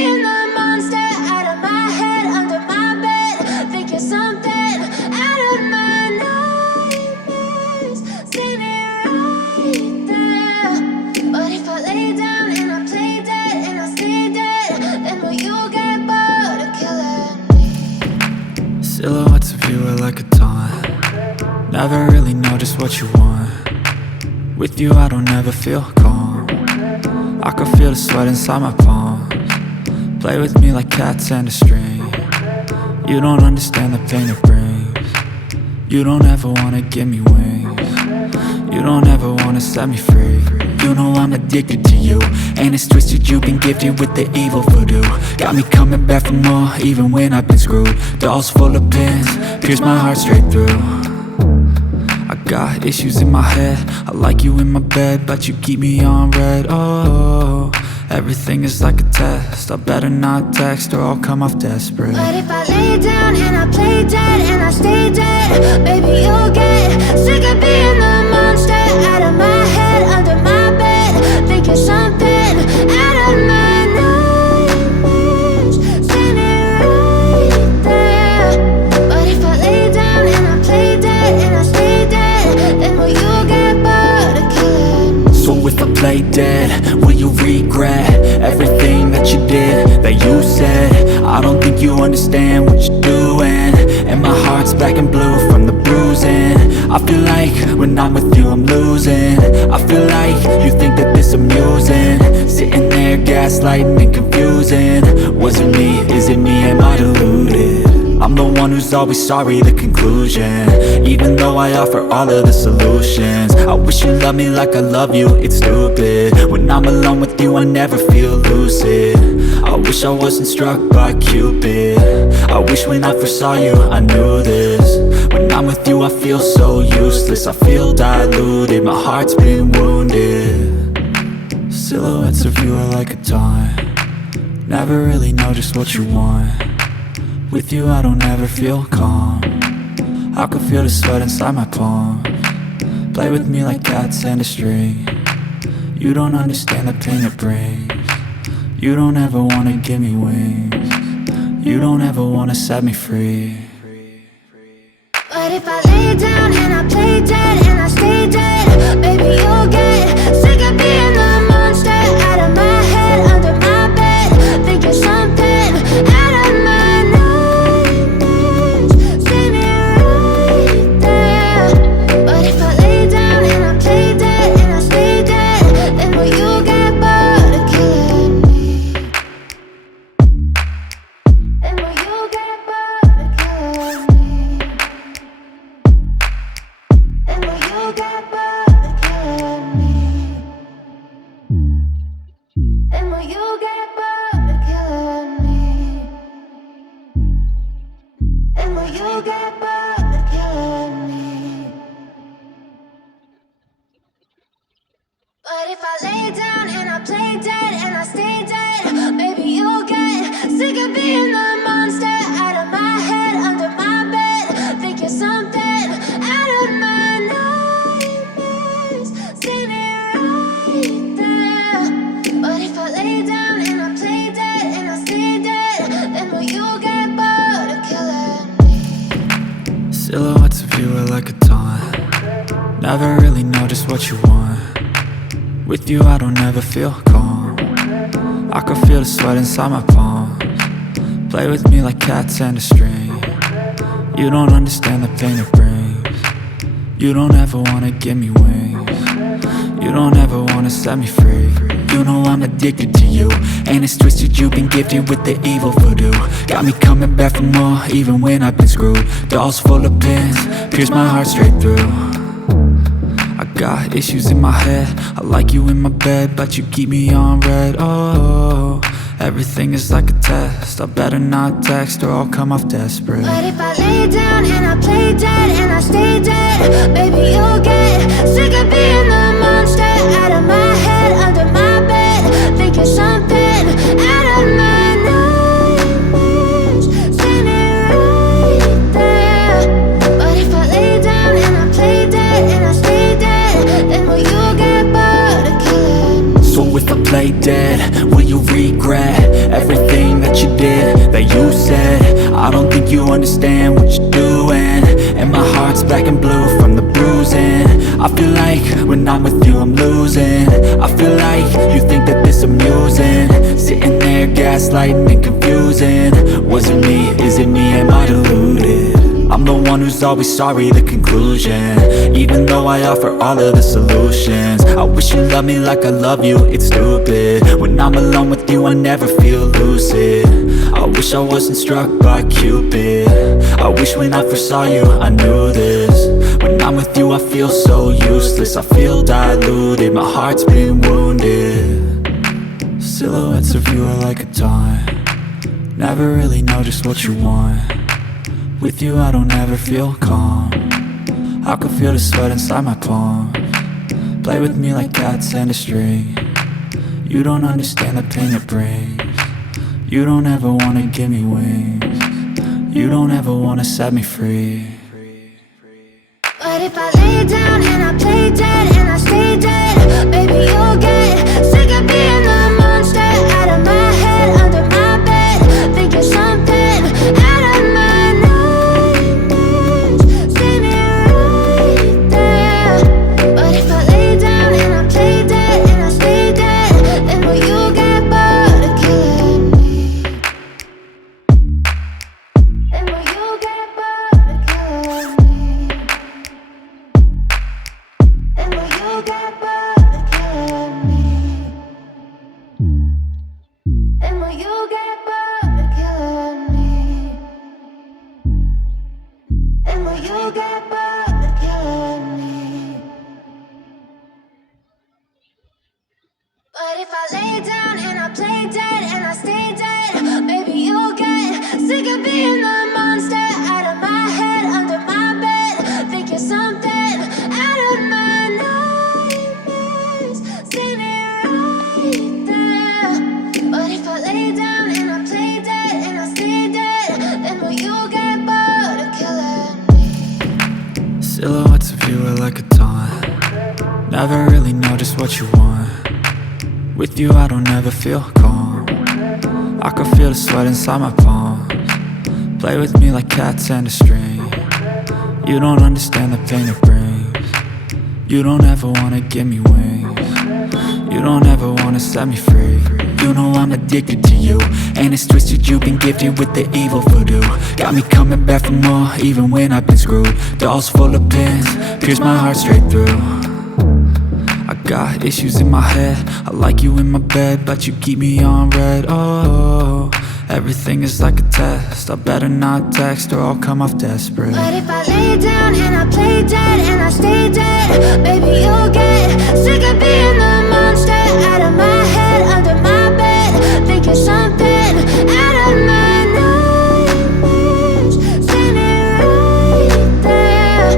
being the monster out of my head, under my bed. Think you're something out of my nightmares, standing right there. But if I lay down and I play dead and I stay dead, then will you get bored of killing me? Silhouettes of you are like a taunt. Never really know just what you want. With you I don't ever feel calm. I can feel the sweat inside my palms. Play with me like cats and a string. You don't understand the pain it brings. You don't ever wanna give me wings. You don't ever wanna set me free. You know I'm addicted to you, and it's twisted, you've been gifted with the evil voodoo. Got me coming back for more, even when I've been screwed. Dolls full of pins, pierce my heart straight through. I got issues in my head, I like you in my bed, but you keep me on red. Oh, everything is like a test, I better not text or I'll come off desperate. But if I lay down and I play dead and I stay dead, baby you'll get sick of being the monster out of my head, under my bed. Think you're something out of my nightmares, standing right there. But if I lay down and I play dead and I stay dead, then will you get bored of killing me? So if I play dead, will you regret everything that you did, that you said? I don't think you understand what you're doing, and my heart's black and blue from the bruising. I feel like when I'm with you I'm losing. I feel like you think that this amusing, sitting there gaslighting and confusing. Was it me? Is it me? Am I deluded? I'm the one who's always sorry, the conclusion, even though I offer all of the solutions. I wish you loved me like I love you, it's stupid. When I'm alone with you I never feel lucid. I wish I wasn't struck by Cupid. I wish when I first saw you I knew this. When I'm with you I feel so useless, I feel diluted, my heart's been wounded. Silhouettes of you are like a taunt. Never really know just what you want. With you I don't ever feel calm. I can feel the sweat inside my palms. Play with me like cats and a string. You don't understand the pain it brings. You don't ever wanna give me wings. You don't ever wanna set me free. But if I lay down and I play dead and I stay dead, baby you'll get sick of being the monster out of my head, under my bed. Think you're something out of my nightmares, standing right there. But if I lay down and I play dead and I stay dead, then will you get bored of killing me? Then will you get bored of killing me? And will you get bored of killing me? And will you get bored of killing me? And will you get bored of killing me? But if I lay down and I play dead and I stay dead, baby you'll get sick of being the monster out of my head, under my bed. Think you're something out of my nightmares, standing right there. But if I lay down and I play dead and I stay dead, then will you get bored of killing me? Silhouettes of you are like a taunt. Never really know just what you want. With you I don't ever feel calm. I can feel the sweat inside my palms. Play with me like cats and a string. You don't understand the pain it brings. You don't ever wanna give me wings. You don't ever wanna set me free. You know I'm addicted to you, and it's twisted, you've been gifted with the evil voodoo. Got me coming back for more, even when I've been screwed. Dolls full of pins, pierce my heart straight through. I got issues in my head, I like you in my bed, but you keep me on red. Oh, everything is like a test, I better not text or I'll come off desperate. But if I lay down and I play dead and I stay dead, baby you'll get sick of being the monster out of my head, under my bed. Think you're something out of my nightmares, standing right there. But if I lay down and I play dead and I stay dead, then will you get bored of killing me? So if I play dead, will you regret everything think you understand what you're doing. And my heart's black and blue from the bruising. I feel like when I'm with you I'm losing. I feel like you think that this amusing. Sitting there gaslighting and confusing. Was it me? Is it me? Am I deluded? I'm the one who's always sorry, the conclusion. Even though I offer all of the solutions. I wish you loved me like I love you, it's stupid. When I'm alone with you I never feel lucid. I wish I wasn't struck by Cupid. I wish when I first saw you I knew this. When I'm with you I feel so useless. I feel diluted, my heart's been wounded. Silhouettes of you are like a taunt. Never really know just what you want. With you I don't ever feel calm. I can feel the sweat inside my palms. Play with me like cats and a string. You don't understand the pain it brings. You don't ever wanna give me wings. You don't ever wanna set me free. But if I lay down and I play dead and I stay dead, baby you'll get sick of being the monster out of my head, under my bed, thinking something out of my nightmares. See me right there. But if I lay down and I play dead and I stay dead, then will you get bored of killing me? Then will you get bored of killing me? And will you get bored of killing me? And will you get bored of killing me? And will you get bored of killing me? But if I lay down and I play dead and I stay dead, baby you'll get sick of being the monster out of my head, under my bed, thinking something out of my nightmares. See me right there. But if I lay down and I play dead and I stay dead, then will you get bored of killing me? Silhouettes of you are like a taunt. Never really know just what you want. With you I don't ever feel calm. I can feel the sweat inside my palms. Play with me like cats and a string. You don't understand the pain it brings. You don't ever wanna give me wings. You don't ever wanna set me free. You know I'm addicted to you, and it's twisted, you've been gifted with the evil voodoo. Got me coming back for more, even when I've been screwed. Dolls full of pins, pierce my heart straight through. I got issues in my head, I like you in my bed, but you keep me on red. Oh, everything is like a test. I better not text or I'll come off desperate. But if I lay down and I play dead and I stay dead, baby you'll get sick of being the monster out of my head, under my bed, thinking something out of my nightmares. See me right there.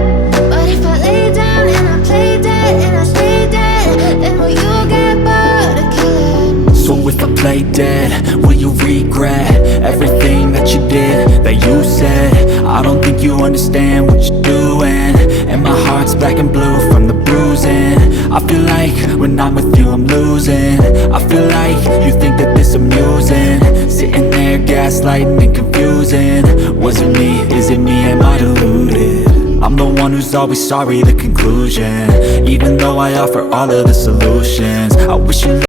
But if I lay down and I play dead and I stay dead, then will you get bored of killing me? So if I play dead, will you regret everything that you did, that you said? I don't think you understand what you're doing. And my heart's black and blue from the bruising. I feel like when I'm with you I'm losing. I feel like you think that this amusing. Sitting there gaslighting and confusing. Was it me? Is it me? Am I deluded? I'm the one who's always sorry, the conclusion. Even though I offer all of the solutions. I wish you